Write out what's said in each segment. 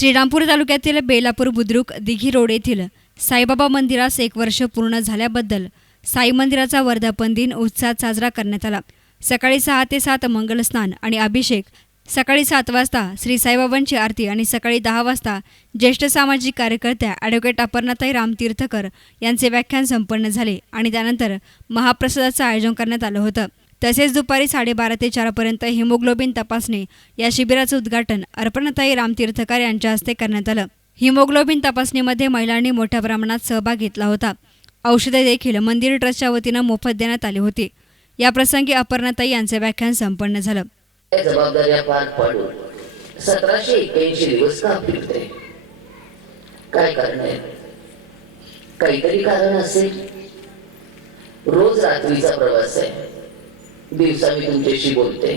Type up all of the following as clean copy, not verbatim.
श्रीरामपूर तालुक्यातील बेलापूर बुद्रुक दिघी रोड येथील साईबाबा मंदिरास 1 वर्ष पूर्ण झाल्याबद्दल साई मंदिराचा वर्धापन दिन उत्साहात साजरा करण्यात आला। सकाळी 6 ते 7 मंगलस्नान आणि अभिषेक, सकाळी 7 वाजता श्री साईबाबांची आरती आणि सकाळी 10 वाजता ज्येष्ठ सामाजिक कार्यकर्त्या ॲडव्होकेट अपर्णाताई रामतीर्थकर यांचे व्याख्यान संपन्न झाले आणि त्यानंतर महाप्रसादाचं आयोजन करण्यात आलं होतं। तसेच दुपारी 12:30 ते 4 पर्यंत हिमोग्लोबिन तपासणी या शिबिराचं उद्घाटन अपर्णाताई रामतीर्थकर यांच्या हस्ते करण्यात आलं। हिमोग्लोबिन तपासणीमध्ये महिलांनी मोठ्या प्रमाणात सहभाग घेतला होता। औषधे देखील मंदिर ट्रस्टच्या वतीनं मोफत देण्यात आली होती। या प्रसंगी अपर्णाताई यांचे व्याख्यान संपन्न झालं। जबाबदाऱ्या पार पाडून 1781 दिवस का फिरते? काय कारण आहे? काहीतरी कारण असेल। रोज रात्रीचा प्रवास आहे, दिवसा मी तुमच्याशी बोलते।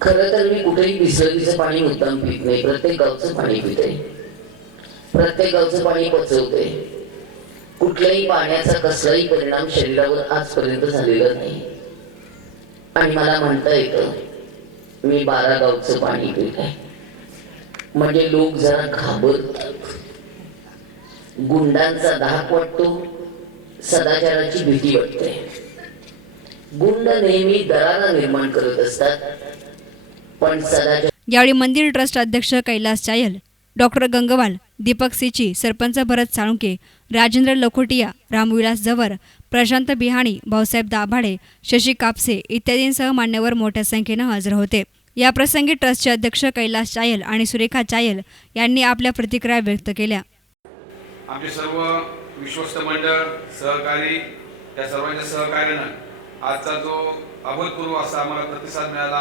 खरं तर मी कुठेही बिसलरीचं पाणी मुद्दाम पित नाही, प्रत्येक गावचं पाणी पिते, प्रत्येक गावचं पाणी पचवते। कुठल्याही पाण्याचा कसलाही परिणाम शरीरावर आजपर्यंत झालेला नाही आणि मला म्हणता येतं मी 12 गावचं पाणी पिलंय। म्हणजे लोक जरा घाबरतात, गुंडांचा धाक वाटतो, सदाचाराची भीती वाटते। गुंड नेहमी दरारा निर्माण करत असतात, पण सदाचार। यावेळी मंदिर ट्रस्ट अध्यक्ष कैलास चायल, डॉक्टर गंगवाल, दीपक सिची, सरपंच भरत साळुंके, राजेंद्र लखोटिया, रामविलास जवर, प्रशांत बिहाणी, भाऊसाहेब दाभाडे, शशी कापसे इत्यादींसह मान्यवर मोठ्या संख्येनं हजर होते। या प्रसंगी ट्रस्टचे अध्यक्ष कैलास चायल आणि सुरेखा चायल यांनी आपल्या प्रतिक्रिया व्यक्त केल्या। आमचे सर्व विश्वस्त मंडळ, सहकारी, या सर्वांच्या सहकार्यानं आजचा जो अभूतपूर्व असा आम्हाला प्रतिसाद मिळाला।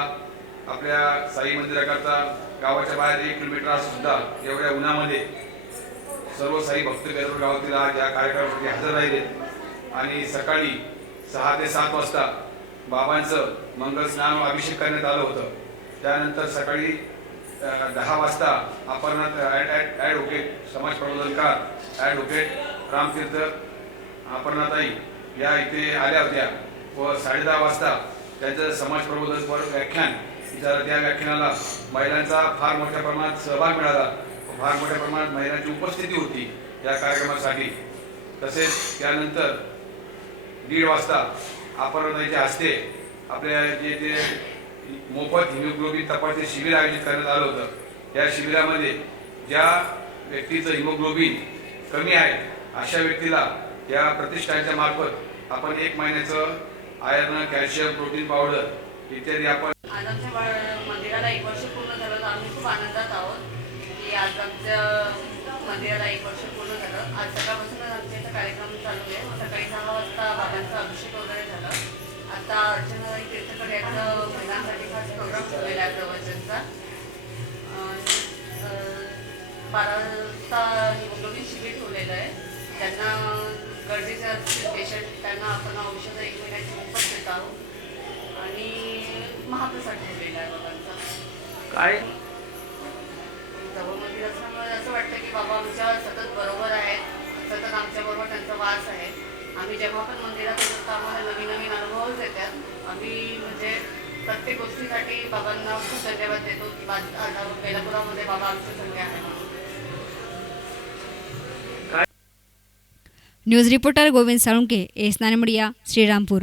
आपल्या साई मंदिराकरता गावाच्या बाहेर 1 किलोमीटर असून सुद्धा एवढ्या उन्हामध्ये सर्व साई भक्त गावातील आज या कार्यक्रमासाठी हजर राहिले आणि सकाळी 6 ते 7 वाजता बाबांचं मंगल स्नान व अभिषेक करण्यात आलं होतं। त्यानंतर सकाळी 10 वाजता अपर्णात ॲडव्होकेट समाज प्रबोधनकार ॲडव्होकेट रामतीर्थ अपर्णाताई या इथे आल्या होत्या व 10:30 वाजता त्यांचं समाज प्रबोधनपर व्याख्यान झालं। त्या व्याख्यानाला महिलांचा फार मोठ्या प्रमाणात सहभाग मिळाला, फार मोठ्या प्रमाणात महिलांची उपस्थिती होती या कार्यक्रमासाठी। तसेच त्यानंतर 1:30 वाजता अपर्णाताईच्या हस्ते आपल्या जे मोफत हिमोग्लोबिन तपासणी शिबिर आयोजित करण्यात आलं होतं। या शिबिरामध्ये ज्या व्यक्तीचं हिमोग्लोबिन कमी आहे अशा व्यक्तीला या प्रतिष्ठानच्या मार्फत आपण 1 महिन्याचं आयर्न, कॅल्शियम, प्रोटीन पावडर इत्यादी आपण। आज आमच्या मंदिराला 1 वर्ष पूर्ण झालं, तर आम्ही खूप आनंदात आहोत की आज आमच्या मंदिराला 1 वर्ष पूर्ण झालं। आज सकाळपासूनच आमच्या इथं कार्यक्रम चालू आहे। सकाळी 6 वाजता बाबांचा अभिषेक वगैरे झालं। आता अर्चना तीर्थकर यांचं महिलांसाठी खास प्रोग्राम ठेवलेला आहे प्रवचनचा। 12 वाजता हिमोग्लोबिन शिबिर ठेवलेलं आहे। त्यांना गरजेचे असतील पेशंट त्यांना आपण औषधं 1 महिन्याची मोफत देत आहोत आणि महाप्रसाद ठेवलेला आहे बाबांचा। काय जवळ मंदिर असल्यामुळे असं वाटतं की बाबा आमच्या सतत बरोबर आहेत, सतत आमच्याबरोबर त्यांचा वास आहे। आम्ही जेव्हा पण मंदिरात येतो तर आम्हाला नवीन नवीन अनुभवच येतात। आम्ही म्हणजे प्रत्येक गोष्टीसाठी बाबांना खूप धन्यवाद देतो की बेलापुरामध्ये बाबा आमच्या संगे आहे म्हणून। न्यूज रिपोर्टर गोविंद साळुंके, एस नान मीडिया, श्रीरामपूर।